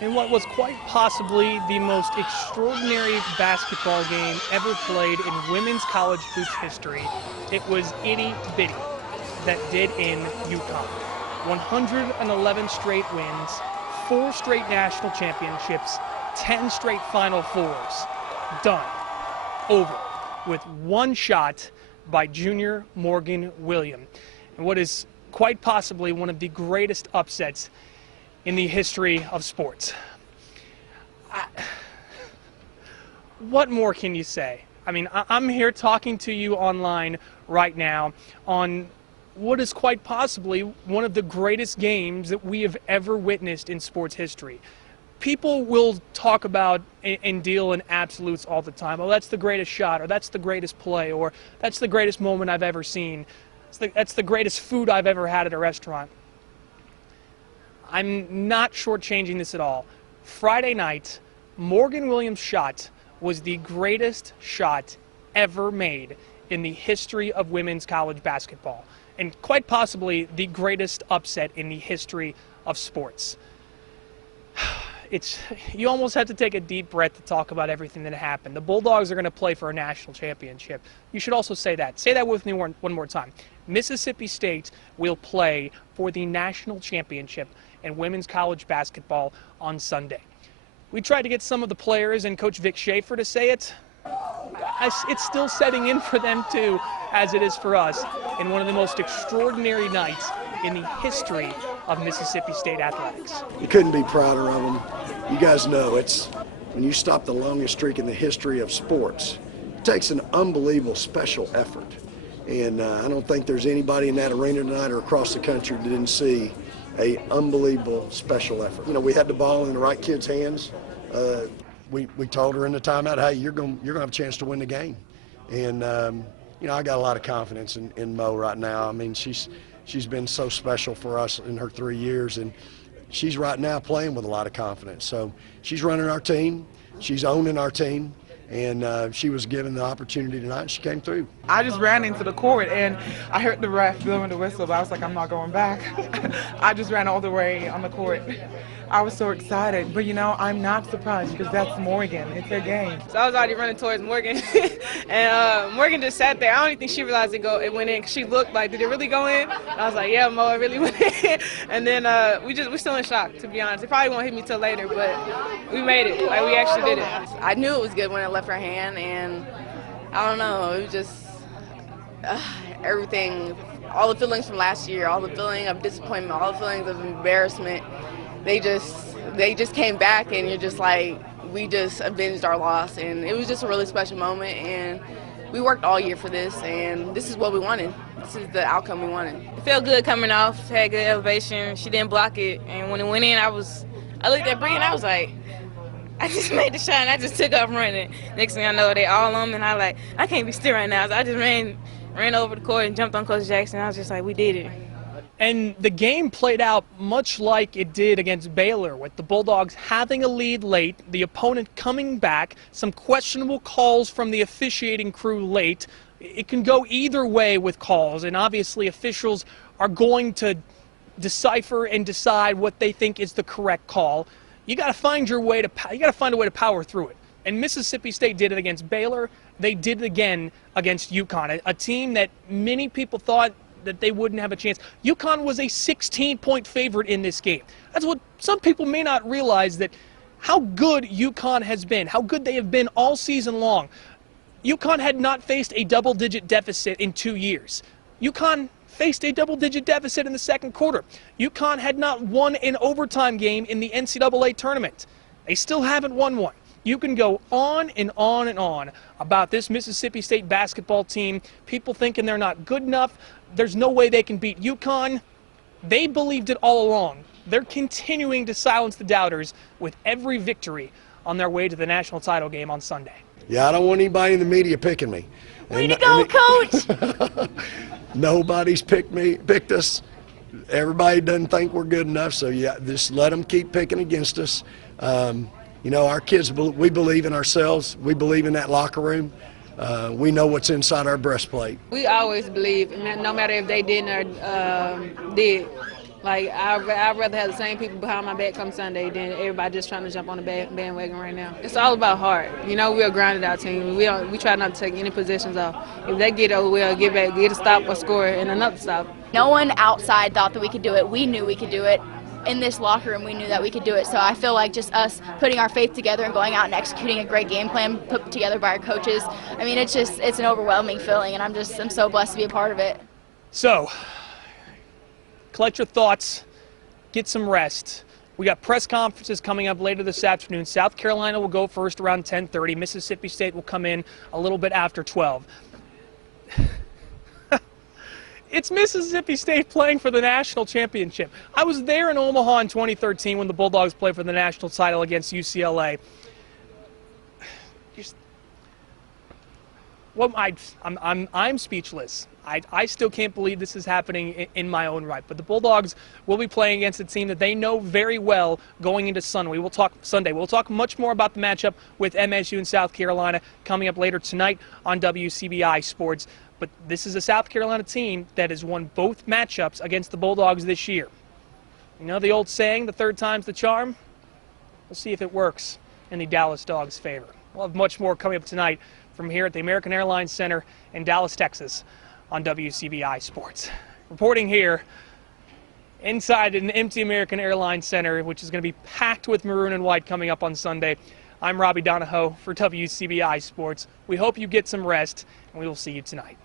in what was quite possibly the most extraordinary basketball game ever played in women's college hoops history. It was itty bitty that did in UConn. 111 straight wins, 4 straight national championships, 10 straight Final Fours. Done. Over. With one shot by junior Morgan Williams. And what is quite possibly one of the greatest upsets in the history of sports. What more can you say? I mean, I'm here talking to you online right now on what is quite possibly one of the greatest games that we have ever witnessed in sports history. People will talk about and deal in absolutes all the time. Oh, that's the greatest shot, or that's the greatest play, or that's the greatest moment I've ever seen. That's the greatest food I've ever had at a restaurant. I'm not shortchanging this at all. Friday night, Morgan Williams' shot was the greatest shot ever made in the history of women's college basketball, and quite possibly the greatest upset in the history of sports. You almost have to take a deep breath to talk about everything that happened. The Bulldogs are going to play for a national championship. You should also say that. Say that with me one more time. Mississippi State will play for the national championship in women's college basketball on Sunday. We tried to get some of the players and Coach Vic Schaefer to say it. It's still setting in for them too, as it is for us, in one of the most extraordinary nights in the history of Mississippi State athletics. You couldn't be prouder of them. You guys know it's when you stop the longest streak in the history of sports, it takes an unbelievable special effort. And I don't think there's anybody in that arena tonight or across the country that didn't see a unbelievable special effort. You know, we had the ball in the right kid's hands. We told her in the timeout, hey, you're gonna have a chance to win the game. And you know, I got a lot of confidence in Mo right now. I mean, she's been so special for us in her 3 years, and she's right now playing with a lot of confidence. So she's running our team, she's owning our team, and she was given the opportunity tonight, and she came through. I just ran into the court, and I heard the ref blowing the whistle, but I was like, I'm not going back. I just ran all the way on the court. I was so excited, but you know, I'm not surprised because that's Morgan. It's their game. So I was already running towards Morgan, and Morgan just sat there. I don't even think she realized it went in. She looked like, did it really go in? And I was like, yeah, Mo, it really went in. And then we're still in shock, to be honest. It probably won't hit me till later, but we made it. Like, we actually did it. I knew it was good when it left her hand, and I don't know, it was just everything, all the feelings from last year, all the feeling of disappointment, all the feelings of embarrassment. They just came back, and you're just like, we just avenged our loss, and it was just a really special moment, and we worked all year for this, and this is what we wanted. This is the outcome we wanted. It felt good coming off, had good elevation. She didn't block it, and when it went in, I looked at Bree, and I was like, I just made the shot, and I just took off running. Next thing I know, they all on me, and I can't be still right now. So I just ran over the court and jumped on Coach Jackson. I was just like, we did it. And the game played out much like it did against Baylor, with the Bulldogs having a lead late, the opponent coming back, some questionable calls from the officiating crew late. It can go either way with calls, and obviously officials are going to decipher and decide what they think is the correct call. You got to find a way to power through it. And Mississippi State did it against Baylor. They did it again against UConn, a team that many people thought that they wouldn't have a chance. UConn was a 16-point favorite in this game. That's what some people may not realize, that how good UConn has been, how good they have been all season long. UConn had not faced a double-digit deficit in 2 years. UConn faced a double-digit deficit in the second quarter. UConn had not won an overtime game in the NCAA tournament. They still haven't won one. You can go on and on and on about this Mississippi State basketball team, people thinking they're not good enough. There's no way they can beat UConn. They believed it all along. They're continuing to silence the doubters with every victory on their way to the national title game on Sunday. Yeah, I don't want anybody in the media picking me. Way to go, Coach! Nobody's picked us. Everybody doesn't think we're good enough, so yeah, just let them keep picking against us. You know, our kids, we believe in ourselves. We believe in that locker room. We know what's inside our breastplate. We always believe, no matter if they didn't or did, Like, I'd rather have the same people behind my back come Sunday than everybody just trying to jump on the bandwagon right now. It's all about heart. You know, we're a grounded out team. We try not to take any possessions off. If they get over, we'll get back, get a stop, a score, and another stop. No one outside thought that we could do it. We knew we could do it. In this locker room, we knew that we could do it. So I feel like just us putting our faith together and going out and executing a great game plan put together by our coaches. I mean, it's an overwhelming feeling, and I'm so blessed to be a part of it. So, collect your thoughts, get some rest. We got press conferences coming up later this afternoon. South Carolina will go first around 10:30. Mississippi State will come in a little bit after 12. It's Mississippi State playing for the national championship. I was there in Omaha in 2013 when the Bulldogs played for the national title against UCLA. Well, I'm speechless. I still can't believe this is happening in my own right. But the Bulldogs will be playing against a team that they know very well going into Sunday. We'll talk much more about the matchup with MSU and South Carolina coming up later tonight on WCBI Sports. But this is a South Carolina team that has won both matchups against the Bulldogs this year. You know the old saying, the third time's the charm? We'll see if it works in the Dallas Dogs' favor. We'll have much more coming up tonight from here at the American Airlines Center in Dallas, Texas on WCBI Sports. Reporting here inside an empty American Airlines Center, which is going to be packed with maroon and white coming up on Sunday. I'm Robbie Donahoe for WCBI Sports. We hope you get some rest, and we will see you tonight.